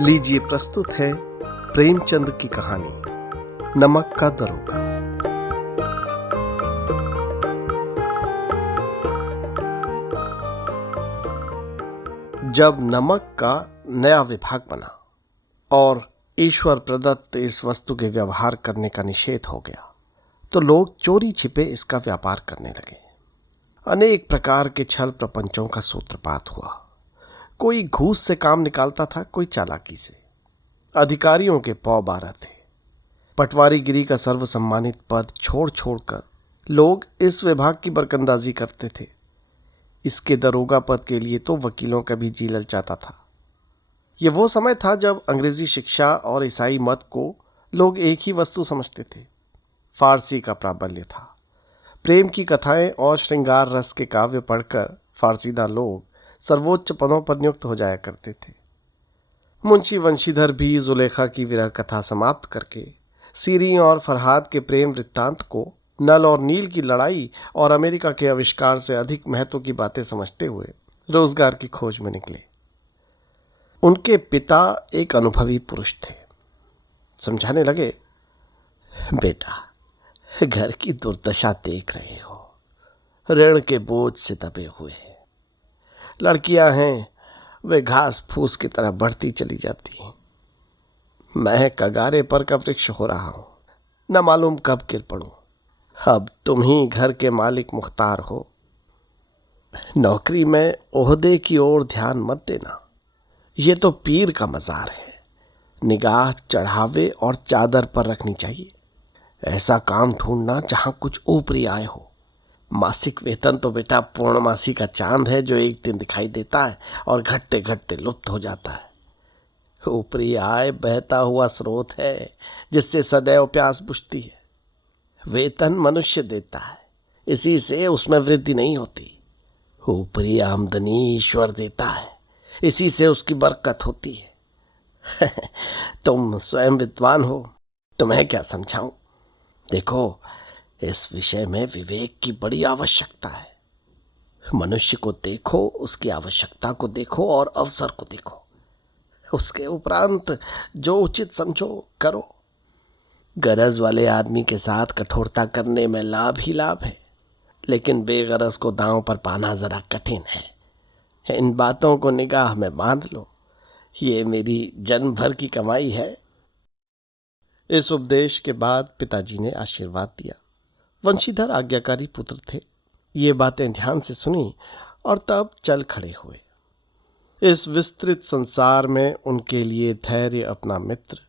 लीजिए प्रस्तुत है प्रेमचंद की कहानी नमक का दरोगा। जब नमक का नया विभाग बना और ईश्वर प्रदत्त इस वस्तु के व्यवहार करने का निषेध हो गया, तो लोग चोरी छिपे इसका व्यापार करने लगे। अनेक प्रकार के छल प्रपंचों का सूत्रपात हुआ। कोई घूस से काम निकालता था, कोई चालाकी से। अधिकारियों के पौ 12 थे। पटवारीगिरी का सर्वसम्मानित पद छोड़ छोड़कर लोग इस विभाग की बरकंदाजी करते थे। इसके दरोगा पद के लिए तो वकीलों का भी जी ललचाता था। यह वो समय था जब अंग्रेजी शिक्षा और ईसाई मत को लोग एक ही वस्तु समझते थे। फारसी का प्राबल्य था। प्रेम की कथाएं और श्रृंगार रस के काव्य पढ़कर फारसीदा लोग सर्वोच्च पदों पर नियुक्त हो जाया करते थे। मुंशी वंशीधर भी जुलेखा की विरह कथा समाप्त करके सीरी और फरहाद के प्रेम वृत्तांत को नल और नील की लड़ाई और अमेरिका के आविष्कार से अधिक महत्व की बातें समझते हुए रोजगार की खोज में निकले। उनके पिता एक अनुभवी पुरुष थे। समझाने लगे, बेटा, घर की दुर्दशा देख रहे हो। ऋण के बोझ से दबे हुए हैं। लड़कियां हैं, वे घास फूस की तरह बढ़ती चली जाती हैं। मैं कगारे पर का वृक्ष हो रहा हूं, न मालूम कब गिर पड़ूं। अब तुम ही घर के मालिक मुख्तार हो। नौकरी में ओहदे की ओर ध्यान मत देना। ये तो पीर का मजार है। निगाह चढ़ावे और चादर पर रखनी चाहिए। ऐसा काम ढूंढना जहां कुछ ऊपरी आय हो। मासिक वेतन तो बेटा पूर्णमासी का चांद है जो एक दिन दिखाई देता है और घटते घटते लुप्त हो जाता है। ऊपरी आय बहता हुआ स्रोत है जिससे सदैव प्यास बुझती है। वेतन मनुष्य देता है, इसी से उसमें वृद्धि नहीं होती। ऊपरी आमदनी ईश्वर देता है, इसी से उसकी बरकत होती है। तुम स्वयं विद्वान हो, तुम्हें क्या समझाऊं। देखो, इस विषय में विवेक की बड़ी आवश्यकता है। मनुष्य को देखो, उसकी आवश्यकता को देखो और अवसर को देखो। उसके उपरांत जो उचित समझो करो। गरज वाले आदमी के साथ कठोरता करने में लाभ ही लाभ है, लेकिन बेगरज को दांव पर पाना जरा कठिन है। इन बातों को निगाह में बांध लो। ये मेरी जन्म भर की कमाई है। इस उपदेश के बाद पिताजी ने आशीर्वाद दिया। वंशीधर आज्ञाकारी पुत्र थे। ये बातें ध्यान से सुनी और तब चल खड़े हुए। इस विस्तृत संसार में उनके लिए धैर्य अपना मित्र,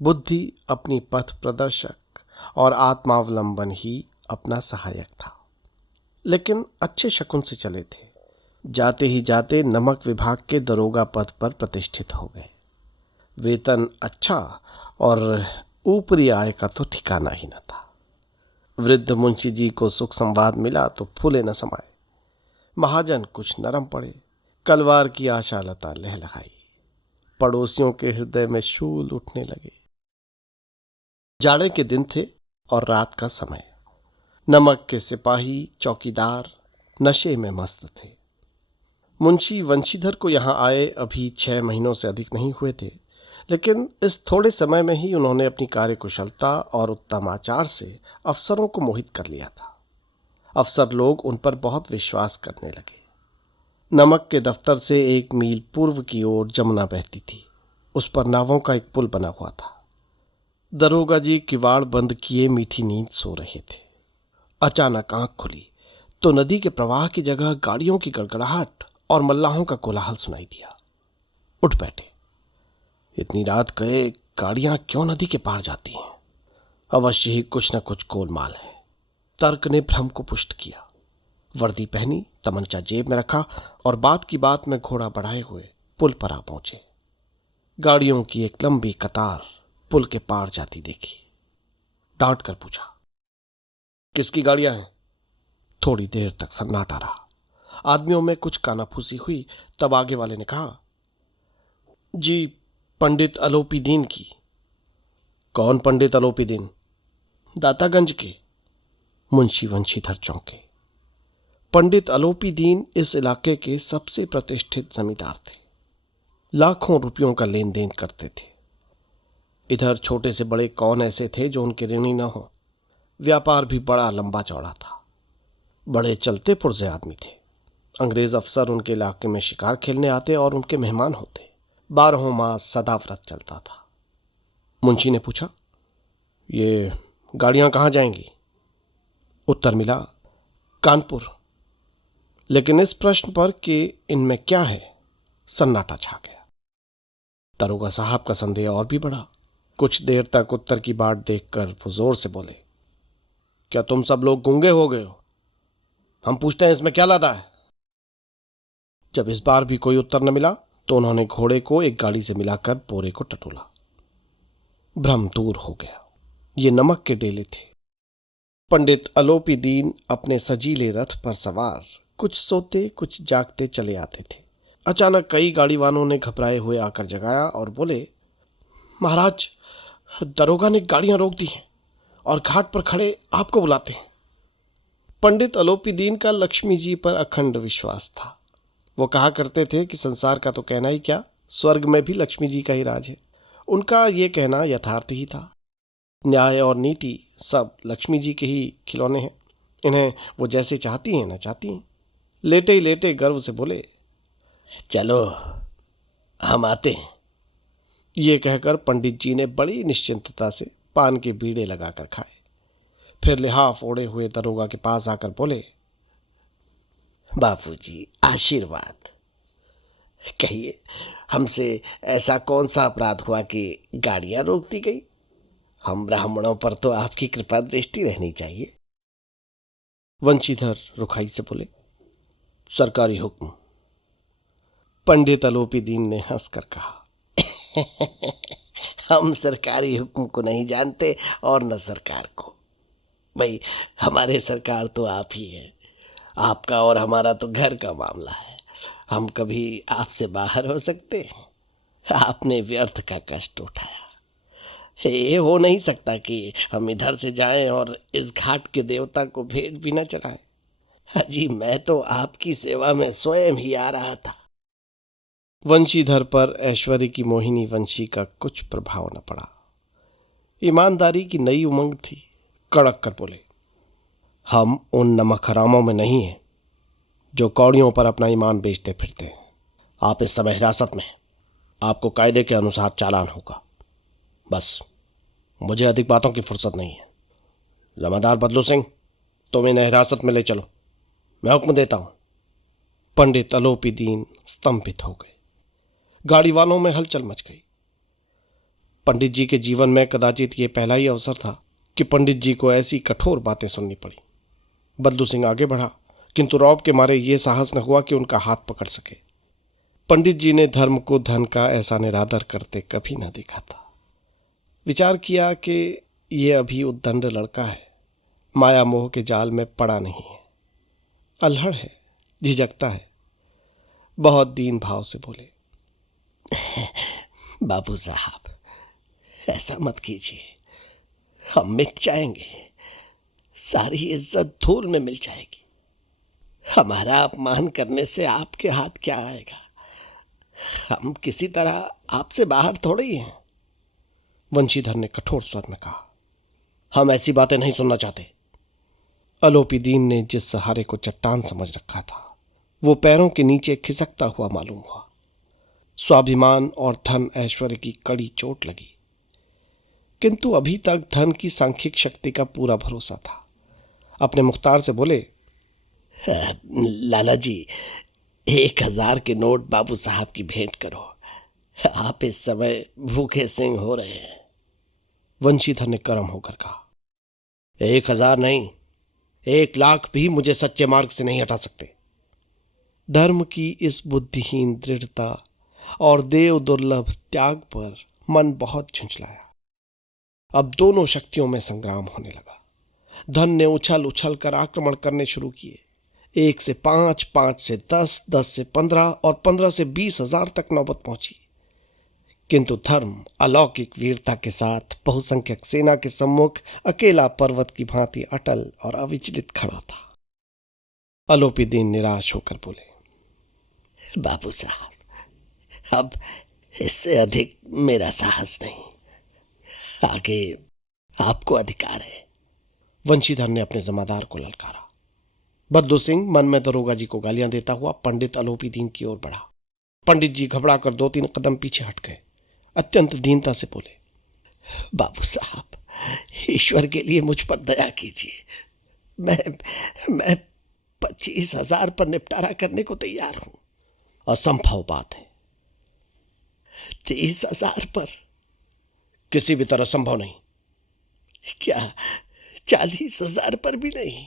बुद्धि अपनी पथ प्रदर्शक और आत्मावलंबन ही अपना सहायक था। लेकिन अच्छे शकुन से चले थे। जाते ही जाते नमक विभाग के दरोगा पद पर प्रतिष्ठित हो गए। वेतन अच्छा और ऊपरी आय का तो ठिकाना ही न था। वृद्ध मुंशी जी को सुख संवाद मिला तो फूले न समाये। महाजन कुछ नरम पड़े। कलवार की आशा लता लहलहाई। पड़ोसियों के हृदय में शूल उठने लगे। जाड़े के दिन थे और रात का समय। नमक के सिपाही चौकीदार नशे में मस्त थे। मुंशी वंशीधर को यहां आए अभी 6 महीनों से अधिक नहीं हुए थे, लेकिन इस थोड़े समय में ही उन्होंने अपनी कार्यकुशलता और उत्तम आचार से अफसरों को मोहित कर लिया था। अफसर लोग उन पर बहुत विश्वास करने लगे। नमक के दफ्तर से 1 मील पूर्व की ओर जमुना बहती थी। उस पर नावों का एक पुल बना हुआ था। दरोगा जी किवाड़ बंद किए मीठी नींद सो रहे थे। अचानक आंख खुली तो नदी के प्रवाह की जगह गाड़ियों की गड़गड़ाहट और मल्लाहों का कोलाहल सुनाई दिया। उठ बैठे। इतनी रात गए गाड़ियां क्यों नदी के पार जाती हैं? अवश्य ही कुछ न कुछ गोलमाल है। तर्क ने भ्रम को पुष्ट किया। वर्दी पहनी, तमंचा जेब में रखा और बात की बात में घोड़ा बढ़ाए हुए पुल पर आ पहुंचे। गाड़ियों की एक लंबी कतार पुल के पार जाती देखी। डांट कर पूछा, किसकी गाड़ियां हैं? थोड़ी देर तक सन्नाटा रहा। आदमियों में कुछ कानाफूसी हुई। तब आगे वाले ने कहा, जी, पंडित अलोपी दीन की। कौन पंडित अलोपी दीन? दातागंज के। मुंशी वंशीधर चौंके। पंडित अलोपी दीन इस इलाके के सबसे प्रतिष्ठित जमींदार थे। लाखों रुपयों का लेन देन करते थे। इधर छोटे से बड़े कौन ऐसे थे जो उनके ऋणी न हो। व्यापार भी बड़ा लंबा चौड़ा था। बड़े चलते पुरजे आदमी थे। अंग्रेज अफसर उनके इलाके में शिकार खेलने आते और उनके मेहमान होते। 12 मास सदा व्रत चलता था। मुंशी ने पूछा, ये गाड़ियां कहाँ जाएंगी? उत्तर मिला, कानपुर। लेकिन इस प्रश्न पर कि इनमें क्या है, सन्नाटा छा गया। दरोगा साहब का संदेह और भी बढ़ा। कुछ देर तक उत्तर की बाट देखकर वो जोर से बोले, क्या तुम सब लोग गूंगे हो गए हो? हम पूछते हैं इसमें क्या लादा है? जब इस बार भी कोई उत्तर न मिला तो उन्होंने घोड़े को एक गाड़ी से मिलाकर बोरे को टटोला। भ्रम दूर हो गया। ये नमक के डेले थे। पंडित अलोपी दीन अपने सजीले रथ पर सवार कुछ सोते कुछ जागते चले आते थे। अचानक कई गाड़ी वालों ने घबराए हुए आकर जगाया और बोले, महाराज, दरोगा ने गाड़ियां रोक दी हैं और घाट पर खड़े आपको बुलाते हैं। पंडित अलोपी दीन का लक्ष्मी जी पर अखंड विश्वास था। वो कहा करते थे कि संसार का तो कहना ही क्या, स्वर्ग में भी लक्ष्मी जी का ही राज है। उनका ये कहना यथार्थ ही था। न्याय और नीति सब लक्ष्मी जी के ही खिलौने हैं। इन्हें वो जैसे चाहती हैं न चाहती हैं। लेटे ही लेटे गर्व से बोले, चलो हम आते हैं। ये कहकर पंडित जी ने बड़ी निश्चिंतता से पान के बीड़े लगाकर खाए। फिर लिहाफ ओढ़े हुए दरोगा के पास आकर बोले, बापूजी आशीर्वाद। कहिए, हमसे ऐसा कौन सा अपराध हुआ कि गाड़ियां रोक दी गई? हम ब्राह्मणों पर तो आपकी कृपा दृष्टि रहनी चाहिए। वंशीधर रुखाई से बोले, सरकारी हुक्म। पंडित अलोपी दीन ने हंसकर कहा, हम सरकारी हुक्म को नहीं जानते और न सरकार को। भाई, हमारे सरकार तो आप ही है। आपका और हमारा तो घर का मामला है। हम कभी आपसे बाहर हो सकते हैं? आपने व्यर्थ का कष्ट उठाया। ये हो नहीं सकता कि हम इधर से जाएं और इस घाट के देवता को भेंट भी न चढ़ाएं। अजी, मैं तो आपकी सेवा में स्वयं ही आ रहा था। वंशीधर पर ऐश्वर्य की मोहिनी वंशी का कुछ प्रभाव न पड़ा। ईमानदारी की नई उमंग थी। कड़क कर बोले, हम उन नमक हरामों में नहीं हैं जो कौड़ियों पर अपना ईमान बेचते फिरते हैं। आप इस समय हिरासत में हैं। आपको कायदे के अनुसार चालान होगा। बस, मुझे अधिक बातों की फुर्सत नहीं है। जमादार बदलू सिंह, तुम इन्हें हिरासत में ले चलो। मैं हुक्म देता हूं। पंडित अलोपी दीन स्तंभित हो गए। गाड़ी वालों में हलचल मच गई। पंडित जी के जीवन में कदाचित ये पहला ही अवसर था कि पंडित जी को ऐसी कठोर बातें सुननी पड़ी। बदलू सिंह आगे बढ़ा, किंतु रौब के मारे ये साहस न हुआ कि उनका हाथ पकड़ सके। पंडित जी ने धर्म को धन का ऐसा निरादर करते कभी न देखा था। विचार किया कि ये अभी उद्दंड लड़का है, माया मोह के जाल में पड़ा नहीं है, अल्हड़ है, झिझकता है। बहुत दीन भाव से बोले, बाबू साहब, ऐसा मत कीजिए। हम मिट जाएंगे, सारी इज्जत धूल में मिल जाएगी। हमारा अपमान करने से आपके हाथ क्या आएगा? हम किसी तरह आपसे बाहर थोड़े ही हैं। वंशीधर ने कठोर स्वर में कहा, हम ऐसी बातें नहीं सुनना चाहते। अलोपी दीन ने जिस सहारे को चट्टान समझ रखा था वो पैरों के नीचे खिसकता हुआ मालूम हुआ। स्वाभिमान और धन ऐश्वर्य की कड़ी चोट लगी, किंतु अभी तक धन की सांख्यिक शक्ति का पूरा भरोसा था। अपने मुख्तार से बोले, लाला जी, 1000 के नोट बाबू साहब की भेंट करो। आप इस समय भूखे सिंह हो रहे हैं। वंशीधर ने गर्म होकर कहा, 1000 नहीं, 1,00,000 भी मुझे सच्चे मार्ग से नहीं हटा सकते। धर्म की इस बुद्धिहीन दृढ़ता और देव दुर्लभ त्याग पर मन बहुत झुंझलाया। अब दोनों शक्तियों में संग्राम होने लगा। धन ने उछल उछल कर आक्रमण करने शुरू किए। 1 से 5, 5 से 10, 10 से 15 और 15 से 20,000 तक नौबत पहुंची। किंतु धर्म अलौकिक वीरता के साथ बहुसंख्यक सेना के सम्मुख अकेला पर्वत की भांति अटल और अविचलित खड़ा था। अलोपी दीन निराश होकर बोले, बाबू साहब, अब इससे अधिक मेरा साहस नहीं। आगे आपको अधिकार है। वंशीधर ने अपने जमादार को ललकारा। बद्दू सिंह मन में दरोगा जी को गालियां देता हुआ पंडित अलोपी दीन की ओर बढ़ा। पंडित जी घबरा कर 2-3 कदम पीछे हट गए। अत्यंत दीनता से बोले, बाबू साहब, ईश्वर के लिए मुझ पर दया कीजिए। मैं 25,000 पर निपटारा करने को तैयार हूं। असंभव बात है। 30,000 पर? किसी भी तरह संभव नहीं। क्या 40,000 पर भी नहीं?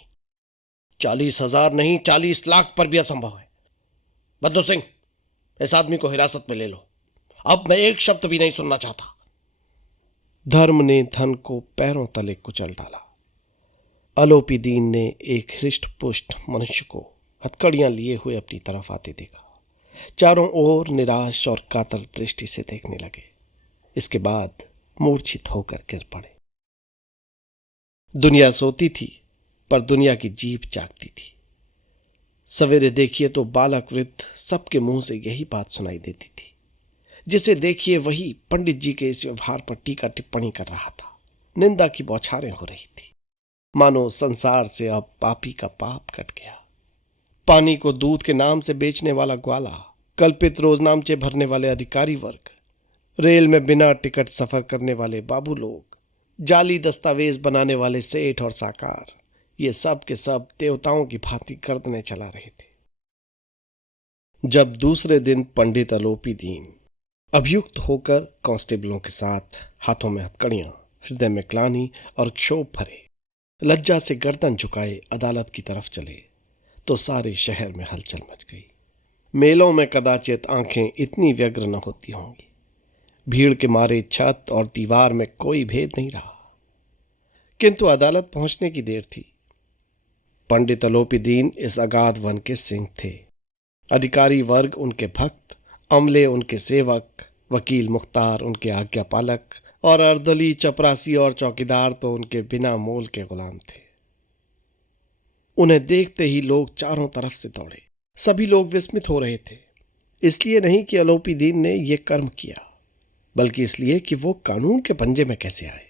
40,000 नहीं, 40 लाख पर भी असंभव है। बद्दू सिंह, इस आदमी को हिरासत में ले लो। अब मैं एक शब्द भी नहीं सुनना चाहता। धर्म ने धन को पैरों तले कुचल डाला। अलोपी दीन ने एक हृष्ट पुष्ट मनुष्य को हथकड़ियां लिए हुए अपनी तरफ आते देखा। चारों ओर निराश और कातर दृष्टि से देखने लगे। इसके बाद मूर्छित होकर गिर पड़े। दुनिया सोती थी, पर दुनिया की जीभ जागती थी। सवेरे देखिए तो बालक वृद्ध सबके मुंह से यही बात सुनाई देती थी। जिसे देखिए वही पंडित जी के इस व्यवहार पर टीका टिप्पणी कर रहा था। निंदा की बौछारें हो रही थी। मानो संसार से अब पापी का पाप कट गया। पानी को दूध के नाम से बेचने वाला ग्वाला, कल्पित रोजनामचे भरने वाले अधिकारी वर्ग, रेल में बिना टिकट सफर करने वाले बाबू लोग, जाली दस्तावेज बनाने वाले सेठ और साकार, ये सब के सब देवताओं की भांति गर्दनें चला रहे थे। जब दूसरे दिन पंडित अलोपी दीन अभियुक्त होकर कांस्टेबलों के साथ, हाथों में हथकड़ियां, हृदय में ग्लानि और क्षोभ भरे, लज्जा से गर्दन झुकाए अदालत की तरफ चले, तो सारे शहर में हलचल मच गई। मेलों में कदाचित आंखें इतनी व्यग्र न होती होंगी। भीड़ के मारे छत और दीवार में कोई भेद नहीं रहा। किंतु अदालत पहुंचने की देर थी। पंडित अलोपी दीन इस अगाध वन के सिंह थे। अधिकारी वर्ग उनके भक्त, अमले उनके सेवक, वकील मुख्तार उनके आज्ञापालक और अर्दली, चपरासी और चौकीदार तो उनके बिना मोल के गुलाम थे। उन्हें देखते ही लोग चारों तरफ से दौड़े। सभी लोग विस्मित हो रहे थे। इसलिए नहीं कि अलोपी दीन ने यह कर्म किया, बल्कि इसलिए कि वो कानून के पंजे में कैसे आए।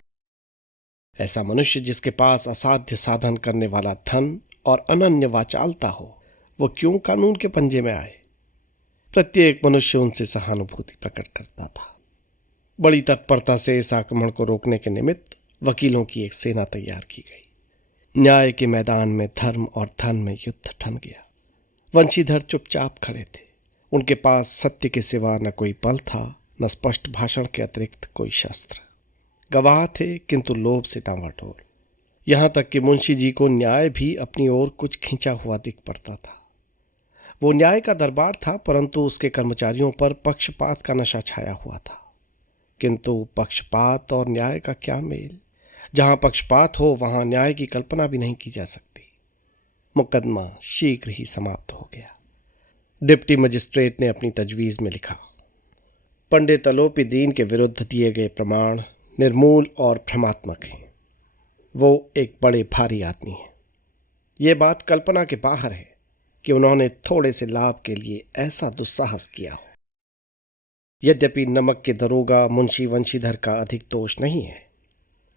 ऐसा मनुष्य जिसके पास असाध्य साधन करने वाला धन और अनन्य वाचालता हो, वो क्यों कानून के पंजे में आए? प्रत्येक मनुष्य उनसे सहानुभूति प्रकट करता था। बड़ी तत्परता से इस आक्रमण को रोकने के निमित्त वकीलों की एक सेना तैयार की गई। न्याय के मैदान में धर्म और धन में युद्ध ठन गया। वंशीधर चुपचाप खड़े थे। उनके पास सत्य के सिवा न कोई बल था, न स्पष्ट भाषण के अतिरिक्त कोई शस्त्र। गवाह थे, किंतु लोभ से डांवाडोल। यहां तक कि मुंशी जी को न्याय भी अपनी ओर कुछ खींचा हुआ दिख पड़ता था। वो न्याय का दरबार था, परंतु उसके कर्मचारियों पर पक्षपात का नशा छाया हुआ था। किंतु पक्षपात और न्याय का क्या मेल? जहां पक्षपात हो वहां न्याय की कल्पना भी नहीं की जा सकती। मुकदमा शीघ्र ही समाप्त हो गया। डिप्टी मजिस्ट्रेट ने अपनी तजवीज में लिखा, पंडित अलोपी दीन के विरुद्ध दिए गए प्रमाण निर्मूल और भ्रमात्मक हैं। वो एक बड़े भारी आदमी हैं। ये बात कल्पना के बाहर है कि उन्होंने थोड़े से लाभ के लिए ऐसा दुस्साहस किया हो। यद्यपि नमक के दरोगा मुंशी वंशीधर का अधिक दोष नहीं है,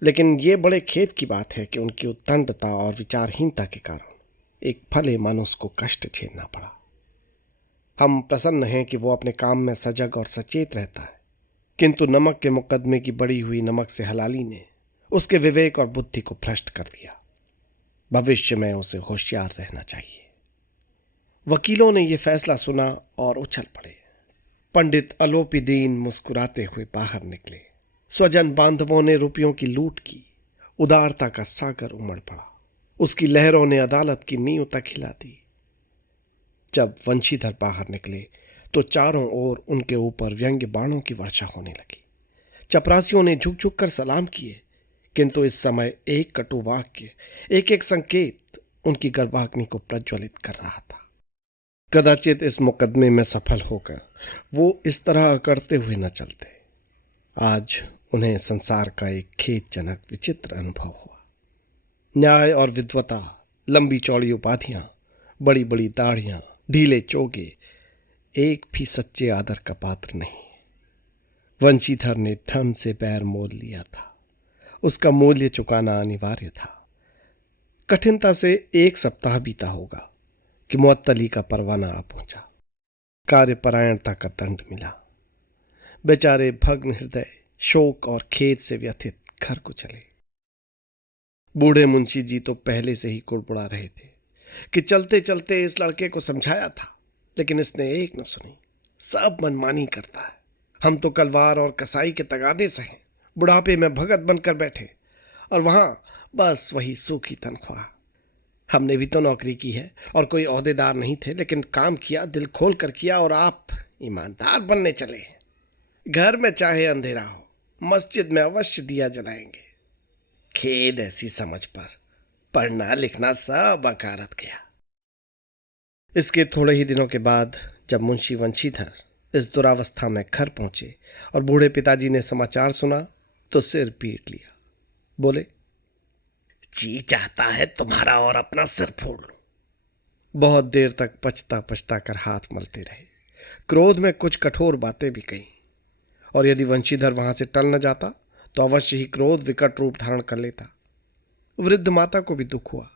लेकिन ये बड़े खेद की बात है कि उनकी उद्दंडता और विचारहीनता के कारण एक भले मनुष्य को कष्ट झेलना पड़ा। हम प्रसन्न हैं कि वो अपने काम में सजग और सचेत रहता है, किंतु नमक के मुकदमे की बड़ी हुई नमक से हलाली ने उसके विवेक और बुद्धि को भ्रष्ट कर दिया। भविष्य में उसे होशियार रहना चाहिए। वकीलों ने यह फैसला सुना और उछल पड़े। पंडित अलोपी दीन मुस्कुराते हुए बाहर निकले। स्वजन बांधवों ने रुपयों की लूट की। उदारता का सागर उमड़ पड़ा। उसकी लहरों ने अदालत की नींव तक हिला दी। जब वंशीधर बाहर निकले तो चारों ओर उनके ऊपर व्यंग्य बाणों की वर्षा होने लगी। चपरासियों ने झुक झुक कर सलाम किए, किंतु इस समय एक कटु वाक्य, एक एक संकेत उनकी गर्भाग्नि को प्रज्वलित कर रहा था। कदाचित इस मुकदमे में सफल होकर वो इस तरह अकड़ते हुए न चलते। आज उन्हें संसार का एक खेदजनक विचित्र अनुभव हुआ। न्याय और विद्वता, लंबी चौड़ी उपाधियां, बड़ी बड़ी दाढ़ियां, ढीले चोगे, एक भी सच्चे आदर का पात्र नहीं। वंशीधर ने धन से बैर मोल लिया था, उसका मूल्य चुकाना अनिवार्य था। कठिनता से 1 सप्ताह बीता होगा कि मुअत्तली का परवाना आ पहुंचा। कार्यपरायणता का दंड मिला। बेचारे भग्न हृदय, शोक और खेद से व्यथित घर को चले। बूढ़े मुंशी जी तो पहले से ही कुड़बुड़ा रहे थे कि चलते चलते इस लड़के को समझाया था, लेकिन इसने एक न सुनी। सब मनमानी करता है। हम तो कलवार और कसाई के तगादे से हैं, बुढ़ापे में भगत बनकर बैठे, और वहां बस वही सूखी तनख्वाह। हमने भी तो नौकरी की है और कोई ओहदेदार नहीं थे, लेकिन काम किया, दिल खोल कर किया, और आप ईमानदार बनने चले। घर में चाहे अंधेरा हो, मस्जिद में अवश्य दिया जलाएंगे। खेद ऐसी समझ पर पढ़ना लिखना सब अकारत गया। इसके थोड़े ही दिनों के बाद जब मुंशी वंशीधर इस दुरावस्था में घर पहुंचे और बूढ़े पिताजी ने समाचार सुना तो सिर पीट लिया। बोले, जी चाहता है तुम्हारा और अपना सिर फोड़ लूं। बहुत देर तक पछता पछता कर हाथ मलते रहे। क्रोध में कुछ कठोर बातें भी कही, और यदि वंशीधर वहां से टल न जाता तो अवश्य ही क्रोध विकट रूप धारण कर लेता। वृद्ध माता को भी दुख हुआ।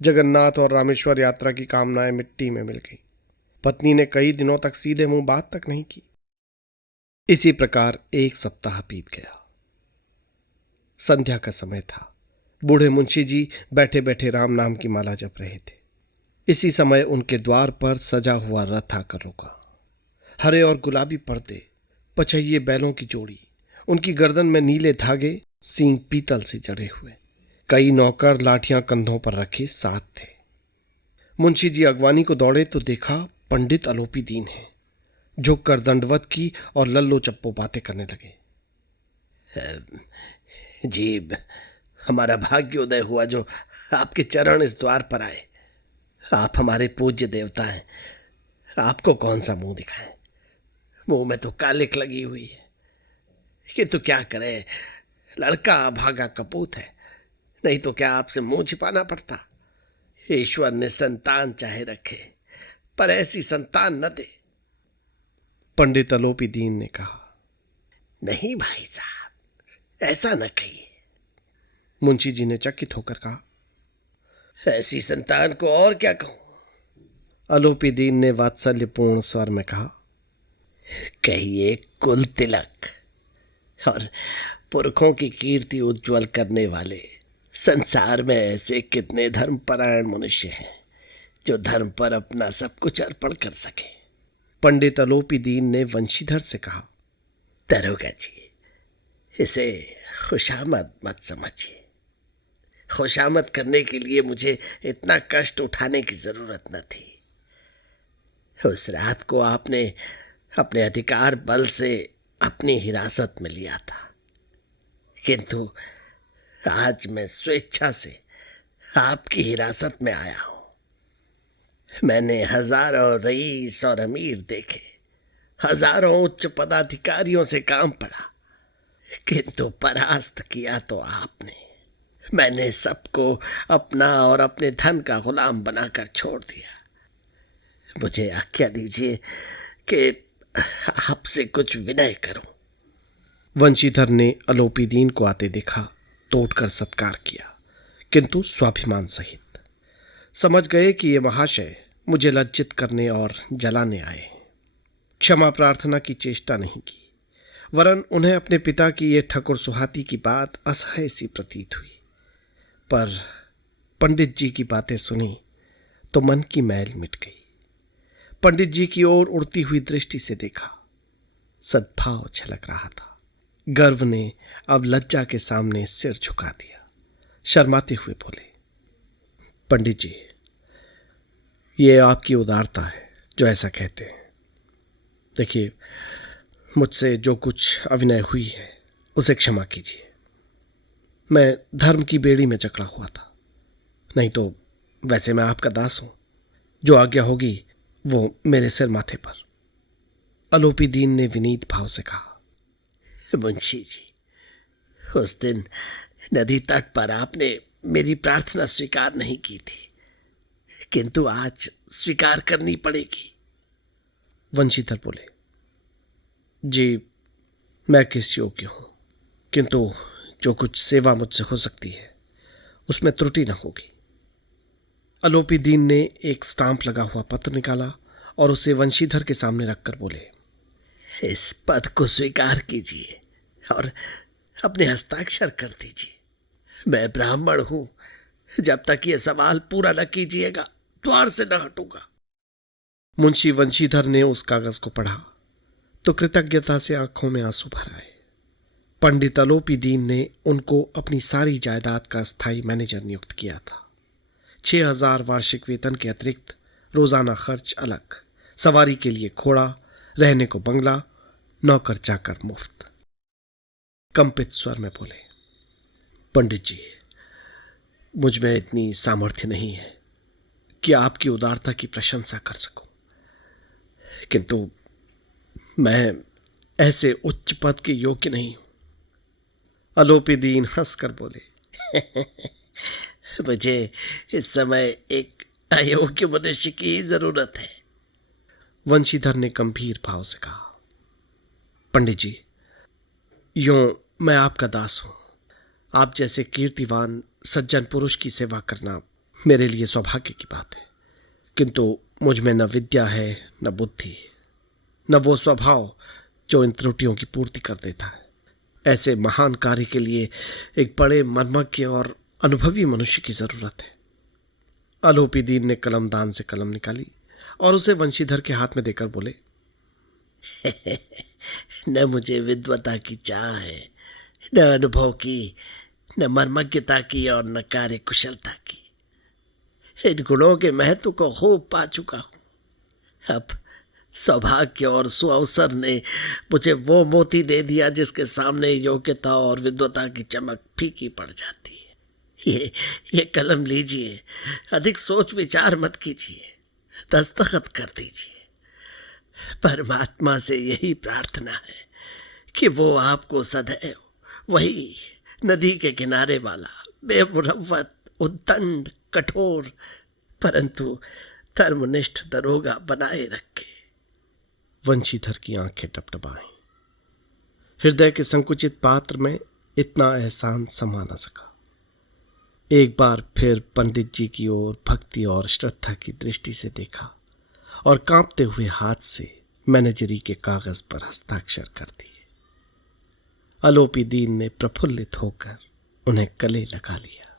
जगन्नाथ और रामेश्वर यात्रा की कामनाएं मिट्टी में मिल गई। पत्नी ने कई दिनों तक सीधे मुंह बात तक नहीं की। इसी प्रकार 1 सप्ताह बीत गया। संध्या का समय था। बूढ़े मुंशी जी बैठे बैठे राम नाम की माला जप रहे थे। इसी समय उनके द्वार पर सजा हुआ रथ आकर रुका। हरे और गुलाबी पर्दे, पछइये बैलों की जोड़ी, उनकी गर्दन में नीले धागे, सींग पीतल से जड़े हुए। कई नौकर लाठियां कंधों पर रखे साथ थे। मुंशी जी अगवानी को दौड़े तो देखा पंडित अलोपी दीन है। झुक कर दंडवत की और लल्लो चप्पो बातें करने लगे। जी, हमारा भाग्योदय हुआ जो आपके चरण इस द्वार पर आए। आप हमारे पूज्य देवता हैं, आपको कौन सा मुंह दिखाएं। मुंह में तो कालिक लगी हुई है, कि तो क्या करें, लड़का भागा कपूत है, नहीं तो क्या आपसे मुंह छिपाना पड़ता। ईश्वर ने संतान चाहे रखे, पर ऐसी संतान न दे। पंडित अलोपी दीन ने कहा, नहीं भाई साहब, ऐसा न कहिए। मुंशी जी ने चकित होकर कहा, ऐसी संतान को और क्या कहूं। अलोपी दीन ने वात्सल्यपूर्ण स्वर में कहा, कहिए कुल तिलक, और पुरखों की कीर्ति उज्जवल करने वाले संसार में ऐसे कितने धर्मपरायण मनुष्य हैं जो धर्म पर अपना सब कुछ अर्पण कर सके। पंडित अलोपी दीन ने वंशीधर से कहा, दरोगा जी, इसे खुशामद मत समझिए। खुशामद करने के लिए मुझे इतना कष्ट उठाने की जरूरत न थी। उस रात को आपने अपने अधिकार बल से अपनी हिरासत में लिया था, किंतु आज मैं स्वेच्छा से आपकी हिरासत में आया हूं। मैंने हजारों रईस और अमीर देखे, हजारों उच्च पदाधिकारियों से काम पड़ा, किंतु परास्त किया तो आपने। मैंने सबको अपना और अपने धन का गुलाम बनाकर छोड़ दिया। मुझे आज्ञा दीजिए कि आपसे कुछ विनय करूं। वंशीधर ने अलोपी दीन को आते देखा तो उठकर सत्कार किया, किंतु स्वाभिमान सहित। समझ गए कि ये महाशय मुझे लज्जित करने और जलाने आए। क्षमा प्रार्थना की चेष्टा नहीं की, वरन उन्हें अपने पिता की ये ठकुर सुहाती की बात असह्य सी प्रतीत हुई। पर पंडित जी की बातें सुनी तो मन की मैल मिट गई। पंडित जी की ओर उड़ती हुई दृष्टि से देखा, सद्भाव झलक रहा था। गर्व ने अब लज्जा के सामने सिर झुका दिया। शर्माते हुए बोले, पंडित जी, ये आपकी उदारता है जो ऐसा कहते हैं। देखिए, मुझसे जो कुछ अविनय हुई है उसे क्षमा कीजिए। मैं धर्म की बेड़ी में जकड़ा हुआ था, नहीं तो वैसे मैं आपका दास हूं। जो आज्ञा होगी वो मेरे सिर माथे पर। अलोपी दीन ने विनीत भाव से कहा, मुंशी जी, उस दिन नदी तट पर आपने मेरी प्रार्थना स्वीकार नहीं की थी, किंतु आज स्वीकार करनी पड़ेगी। वंशीधर बोले, जी मैं किस योग्य हूं, किंतु जो कुछ सेवा मुझसे हो सकती है उसमें त्रुटि न होगी। अलोपीदीन ने एक स्टाम्प लगा हुआ पत्र निकाला और उसे वंशीधर के सामने रखकर बोले, इस पद को स्वीकार कीजिए और अपने हस्ताक्षर कर दीजिए। मैं ब्राह्मण हूं, जब तक यह सवाल पूरा न कीजिएगा द्वार से न हटूंगा। मुंशी वंशीधर ने उस कागज को पढ़ा तो कृतज्ञता से आंखों में आंसू भर आए। पंडित अलोपीदीन ने उनको अपनी सारी जायदाद का स्थायी मैनेजर नियुक्त किया था। 6,000 वार्षिक वेतन के अतिरिक्त रोजाना खर्च अलग, सवारी के लिए घोड़ा, रहने को बंगला, नौकर चाकर मुफ्त। कंपित स्वर में बोले, पंडित जी, मुझ में इतनी सामर्थ्य नहीं है कि आपकी उदारता की प्रशंसा कर सकूं, किंतु मैं ऐसे उच्च पद के योग्य नहीं हूं। अलोपीदीन हंसकर बोले, मुझे इस समय एक अयोग्य मनुष्य की जरूरत है। वंशीधर ने गंभीर भाव से कहा, पंडित जी, यूं मैं आपका दास हूं। आप जैसे कीर्तिवान सज्जन पुरुष की सेवा करना मेरे लिए सौभाग्य की बात है, किंतु मुझ में न विद्या है, न बुद्धि, न वो स्वभाव जो इन त्रुटियों की पूर्ति कर देता है। ऐसे महान कार्य के लिए एक बड़े मर्मज्ञ और अनुभवी मनुष्य की जरूरत है। अलोपीदीन ने कलमदान से कलम निकाली और उसे वंशीधर के हाथ में देकर बोले, न मुझे विद्वता की चाह है, न अनुभव की, न मर्मज्ञता की और न कार्य कुशलता की। इन गुणों के महत्व को खूब पा चुका हूं। अब सौभाग्य और सुअवसर ने मुझे वो मोती दे दिया जिसके सामने योग्यता और विद्वता की चमक फीकी पड़ जाती है। ये कलम लीजिए, अधिक सोच विचार मत कीजिए, दस्तखत कर दीजिए। परमात्मा से यही प्रार्थना है कि वो आपको सदैव वही नदी के किनारे वाला बेमुरव्वत, उद्दंड, कठोर परंतु धर्मनिष्ठ दरोगा बनाए रखे। वंशीधर की आंखें टपटपाई। हृदय के संकुचित पात्र में इतना एहसान समा न सका। एक बार फिर पंडित जी की ओर भक्ति और श्रद्धा की दृष्टि से देखा और कांपते हुए हाथ से मैनेजरी के कागज पर हस्ताक्षर कर दिए। अलोपीदीन ने प्रफुल्लित होकर उन्हें गले लगा लिया।